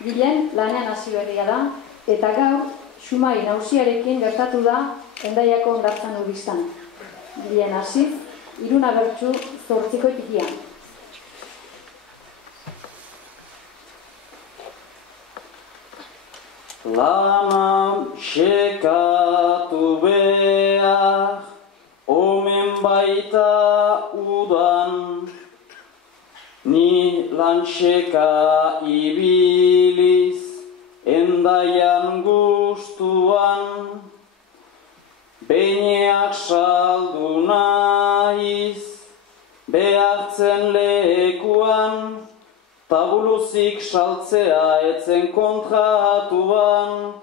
Bilen lanean hasi berria da, eta gaur Xumai nausiarekin gertatu da Hendaiako hondartzan ubiztan. Bilen hasiz, Iruna bertsu 8ko tikian. Lana xekatu behar, omen baita udan, ni lan xeka ibiliz, Hendaian gustuan, beineak saldu nahiz, behartzen lekuan, tabuluzik saltzea etzen kontratuan,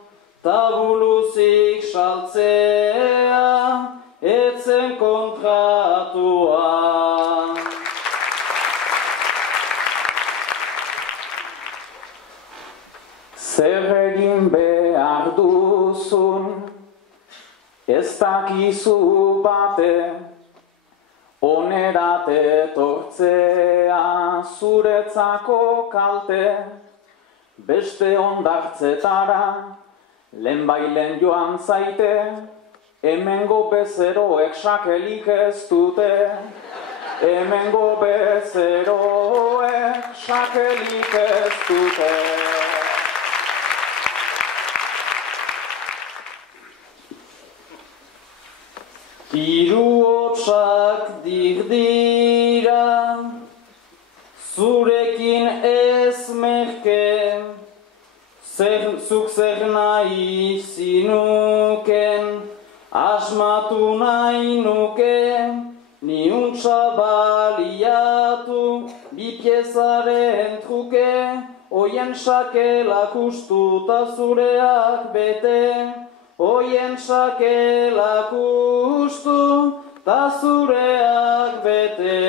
tabuluzik saltzea etzen kontratuan. Zer egin behar duzun, ez dakizu bate, onerat etortzea zuretzako kalte, beste hondartzetara, lehenbailen joan zaite, hemengo bezeroek sakelik ez dute, hemengo bezeroek sakelik ez dute. Hiru hotsak dirdira, zurekin ez merke, zuk zer nahi zinuken, asmatu nahi nuke, ni untsa baliatu, bi piezaren truke, oien sakelak ustu ta zureak bete, oien sakelak ustu ta zureak bete.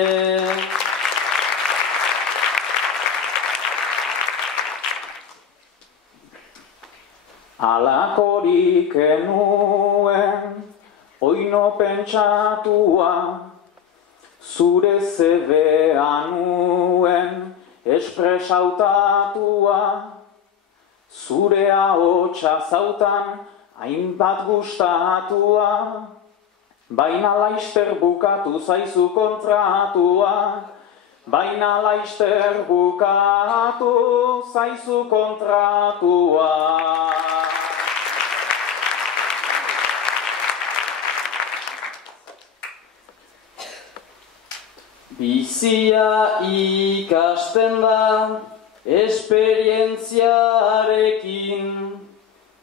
Alakorik enuen, oino pentsatua, zure zebean nuen espresautatua, zure ahotsa zautan hainbat gustatua, baina laister bukatu zaizu kontratua, baina laister bukatu zaizu kontratua. Bizia ikasten da esperientziarekin,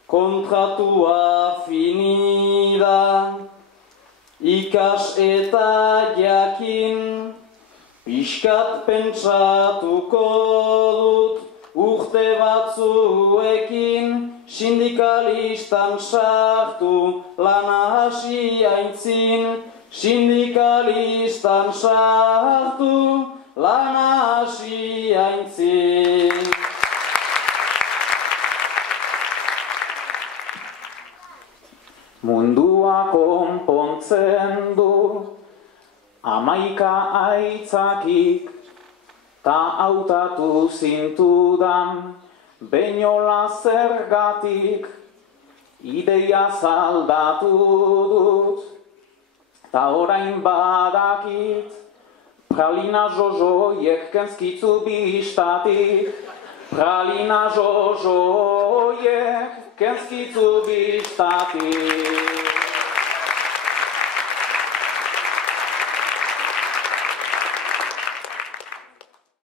kontratua finida, ikas eta jakin, pixkat pentsatuko dut urte batzuekin, sindikalistan sartu lana hasi aintzin, sindikalistan sartu lana hasi aintzin. Mundua konpontzen du, 11 aitzakik, ta hautatu zintudan, beinola zergatik, ideia zaldatu dut, ta orain badakit, pralina jojoiek kenskitzu bistatik, pralina jojoiek kenskitzu bistatik.